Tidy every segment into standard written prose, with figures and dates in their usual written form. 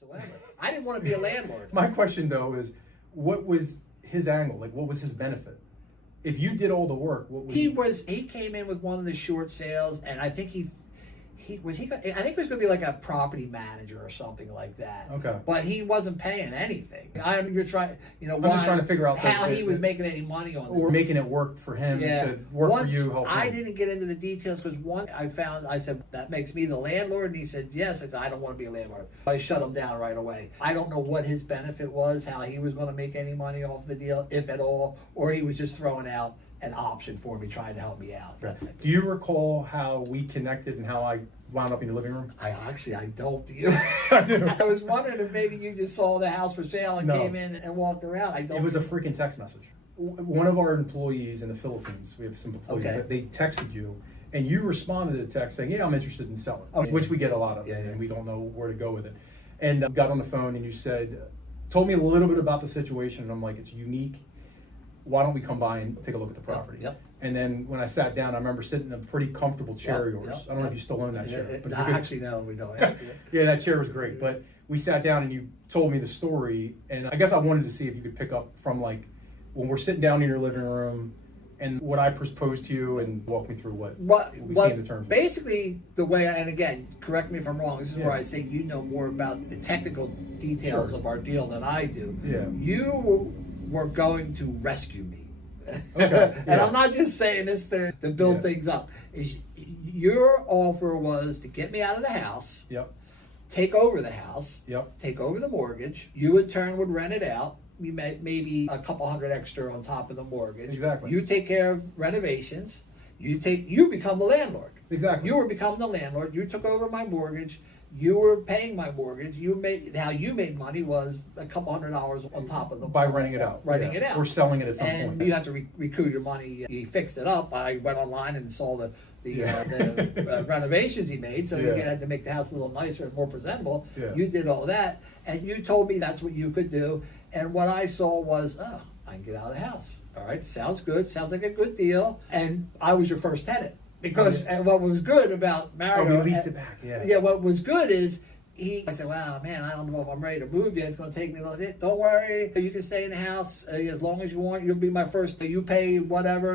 whatsoever. I didn't want to be a landlord. My question though is, what was his angle? Like, what was his benefit? If you did all the work, what was He came in with one of the short sales, and I think I think he was going to be like a property manager or something like that. Okay. But he wasn't paying anything. You're trying, I'm just trying to figure out how he was making any money on it. Or making it work for him to work for you. Help I him. didn't get into the details because I said, that makes me the landlord, and he said, yes. I said, I don't want to be a landlord. I shut him down right away. I don't know what his benefit was, how he was going to make any money off the deal, if at all, or he was just throwing out an option for me, trying to help me out. Do you recall how we connected and how I wound up in your living room? I don't. Do you? I do. I was wondering if maybe you just saw the house for sale and came in and walked around. I don't. It was a freaking text message. One of our employees in the Philippines, we have some employees, they texted you, and you responded to the text saying, yeah, I'm interested in selling, which we get a lot of, and we don't know where to go with it. And got on the phone, and you told me a little bit about the situation, and I'm like, it's unique. Why don't we come by and take a look at the property? Yep. And then when I sat down, I remember sitting in a pretty comfortable chair of yours. I don't know if you still own that chair. But actually, no, we don't. Yeah, that chair was great. But we sat down and you told me the story, and I guess I wanted to see if you could pick up from like when we're sitting down in your living room and what I proposed to you, and walk me through what we came to terms with. Basically, the way, and again, correct me if I'm wrong, this is where I say you know more about the technical details of our deal than I do. Yeah. You were going to rescue me. Okay. And I'm not just saying this to build things up. Your offer was to get me out of the house, take over the house, take over the mortgage. You in turn would rent it out. You maybe a couple hundred extra on top of the mortgage. Exactly. You take care of renovations. You become the landlord. Exactly. You were becoming the landlord. You took over my mortgage. You were paying my mortgage. How you made money was a couple $100 on top of the by renting it out. It out. Or selling it at some and point. You had to recoup your money. You fixed it up. I went online and saw the renovations he made, so you had to make the house a little nicer and more presentable. You did all that, and you told me that's what you could do. And what I saw was, I can get out of the house. All right, sounds good. Sounds like a good deal. And I was your first tenant. Because and what was good about Mario, we leased it back. What was good is I said, wow, man, I don't know if I'm ready to move yet. It's going to take me a little bit. Don't worry, you can stay in the house as long as you want. You'll be my first. You pay whatever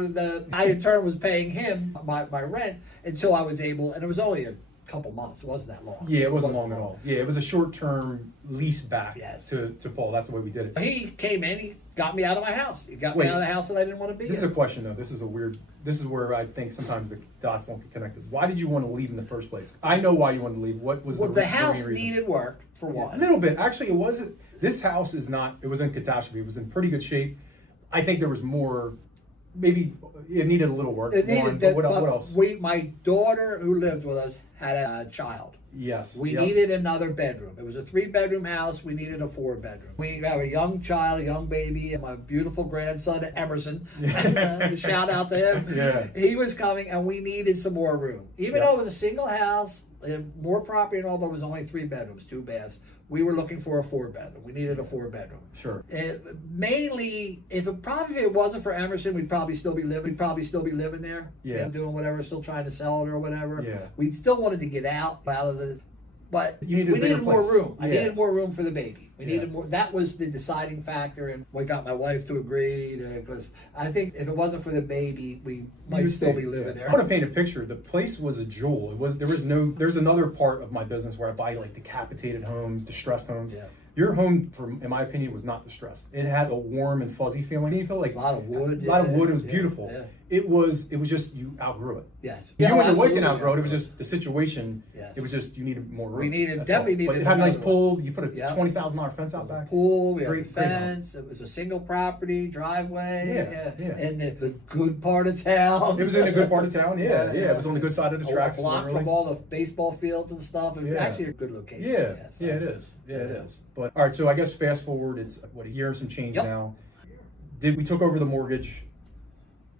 I in turn was paying him my rent until I was able, and it was only a couple months. It wasn't that long. Yeah, it wasn't long at all. Yeah, it was a short-term lease back to Paul. That's the way we did it. He came in, he got me out of my house. He got me out of the house that I didn't want to be in. This is a question, though. This is where I think sometimes the dots don't get connected. Why did you want to leave in the first place? I know why you wanted to leave. What was the house needed work, for one. A little bit. Actually, it wasn't. This house is not, it was in catastrophe. It was in pretty good shape. I think there was more, maybe it needed a little work. It needed but what else? My daughter who lived with us had a child. Yes. We needed another bedroom. It was a 3-bedroom house. We needed a 4-bedroom. We have a young child, a young baby, and my beautiful grandson, Emerson. Shout out to him. Yeah. He was coming, and we needed some more room. Even though it was a single house, more property and all, but it was only 3 bedrooms, 2 baths. We were looking for a 4-bedroom. We needed a 4-bedroom. Sure. Mainly, if it wasn't for Emerson, we'd probably still be living there. Yeah. Doing whatever, still trying to sell it or whatever. Yeah. We still wanted to get out of the. But we needed more place. room. Yeah. I needed more room for the baby. We needed more. That was the deciding factor, and we got my wife to agree. Because I think if it wasn't for the baby, we might still be living there. I want to paint a picture. The place was a jewel. There's another part of my business where I buy like decapitated homes, distressed homes. Yeah. Your home, in my opinion, was not distressed. It had a warm and fuzzy feeling. You feel like a lot of wood. A lot of wood. It was beautiful. Yeah. It was just you outgrew it. Yes. You and your wife didn't outgrow it. It was just the situation. Yes. It was just you needed more room. We definitely needed. But it had a nice pool. You put a Yep. $20,000 fence out back. Pool. We had a Great fence. It was a single property driveway. Yeah. And the good part of town. It was in a good part of town. Yeah. It was on the good side of the tracks. A block literally. from all the baseball fields and stuff. It was actually a good location. Yeah, it is. Yeah, it is. But all right, so I guess fast forward, it's a year and some change now. We took over the mortgage.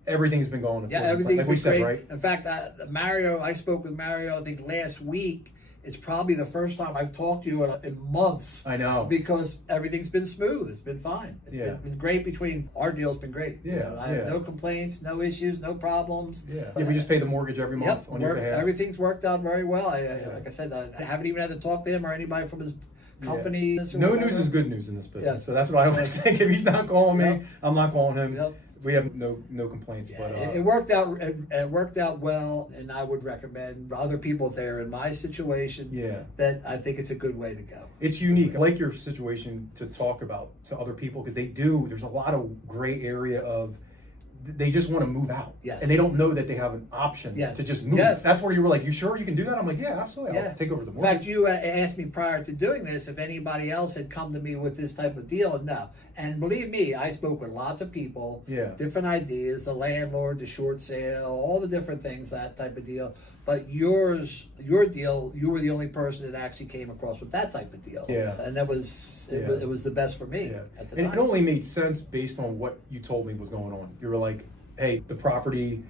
Everything's been going. Everything's like we been said, great. right? In fact, I spoke with Mario, I think last week. It's probably the first time I've talked to you in months. I know. Because everything's been smooth. It's been fine. It's been great between our deal's been great. Yeah. I have no complaints, no issues, no problems. Yeah. We just pay the mortgage every month on your behalf. Everything's worked out very well. Like I said, I haven't even had to talk to him or anybody from his companies. or No whatever. news is good news in this business. Yeah. So that's what I always think. If he's not calling me, Yep. I'm not calling him. Yep. We have no complaints. Yeah, But it worked out. It worked out well, and I would recommend other people there in my situation. Yeah. That I think it's a good way to go. It's unique. I like your situation to talk about to other people because there's a lot of gray area of they just want to move out. Yes. And they don't know that they have an option Yes. to just move. Yes. That's where you were like, you sure you can do that? I'm like, yeah, absolutely. Yeah. I'll take over the In mortgage. fact, you asked me prior to doing this if anybody else had come to me with this type of deal, and no. And believe me, I spoke with lots of people, Yeah. different ideas, the landlord, the short sale, all the different things, that type of deal. But your deal, you were the only person that actually came across with that type of deal. Yeah. And that was Yeah. it was the best for me Yeah. at the And time. it only made sense based on what you told me was going on. You were like, hey, the property,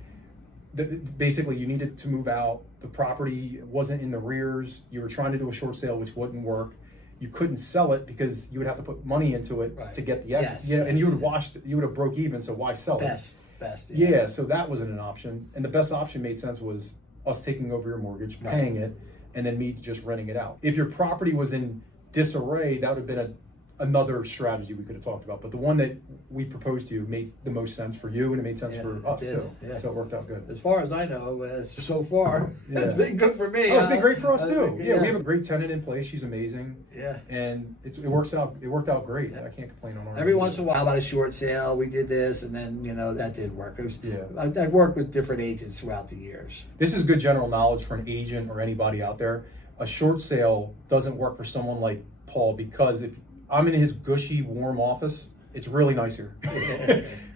basically you needed to move out. The property wasn't in the rears. You were trying to do a short sale, which wouldn't work. You couldn't sell it because you would have to put money into it Right. to get the Yes, yeah, and you yes. you would have broke even. So why sell it? Best. Yeah, so that wasn't an option. And the best option made sense was us taking over your mortgage, Right. paying it, and then me just renting it out. If your property was in disarray, that would have been another strategy we could have talked about. But the one that we proposed to you made the most sense for you, and it made sense Yeah, for it us did, too. yeah. So it worked out good. As far as I know, so far, Yeah. it's been good for me. Oh, it's been great for us I too. think, Yeah, we have a great tenant in place. She's amazing. Yeah. And it works out. It worked out great. Yeah. I can't complain on our Every end. once in a while, how about a short sale? We did this, and then that did work. Yeah. I've worked with different agents throughout the years. This is good general knowledge for an agent or anybody out there. A short sale doesn't work for someone like Paul because if I'm in his gushy, warm office, it's really nice here.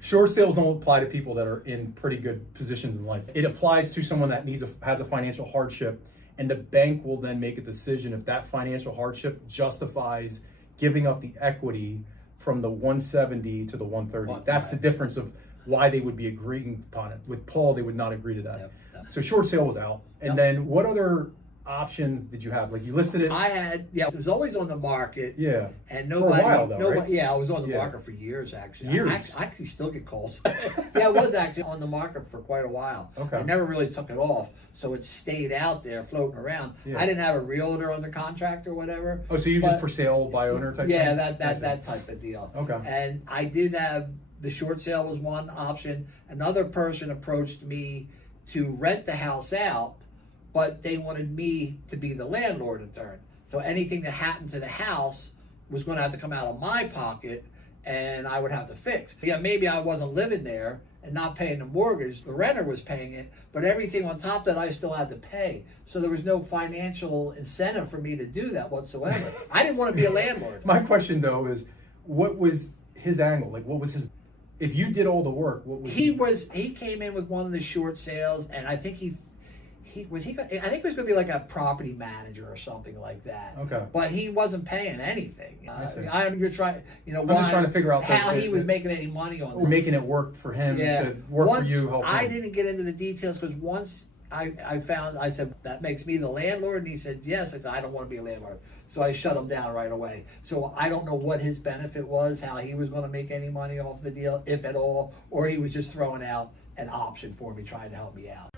Short sales don't apply to people that are in pretty good positions in life. It applies to someone that has a financial hardship, and the bank will then make a decision if that financial hardship justifies giving up the equity from the 170 to the 130. That's the difference of why they would be agreeing upon it. With Paul, they would not agree to that. Yep. So short sale was out. And Yep. then what other options did you have? Like you listed it. I had, it was always on the market. Yeah. And For a nobody, while, though, right? yeah, I was on the Yeah. market for years, actually. Years? I actually still get calls. Yeah, I was actually on the market for quite a while. Okay. I never really took it off, so it stayed out there floating around. Yeah. I didn't have a realtor under contract or whatever. Oh, so you but- just for sale by owner type Yeah, thing? that type of deal. Okay. And I did have the short sale was one option. Another person approached me to rent the house out, but they wanted me to be the landlord in turn. So anything that happened to the house was going to have to come out of my pocket, and I would have to fix. Yeah, maybe I wasn't living there and not paying the mortgage. The renter was paying it, but everything on top of that I still had to pay. So there was no financial incentive for me to do that whatsoever. I didn't want to be a landlord. My question though is, what was his angle? Like, what was his? If you did all the work, what was He came in with one of the short sales, and I think I think he was going to be like a property manager or something like that. Okay. But he wasn't paying anything. see. You're trying, I'm just trying to figure out how he was the- making any money on Or it. making it work for him Yeah. to work Once for you? Help I him. didn't get into the details because once I said, that makes me the landlord, and he said, yes. I said, I don't want to be a landlord. So I shut him down right away. So I don't know what his benefit was, how he was going to make any money off the deal, if at all, or he was just throwing out an option for me, trying to help me out.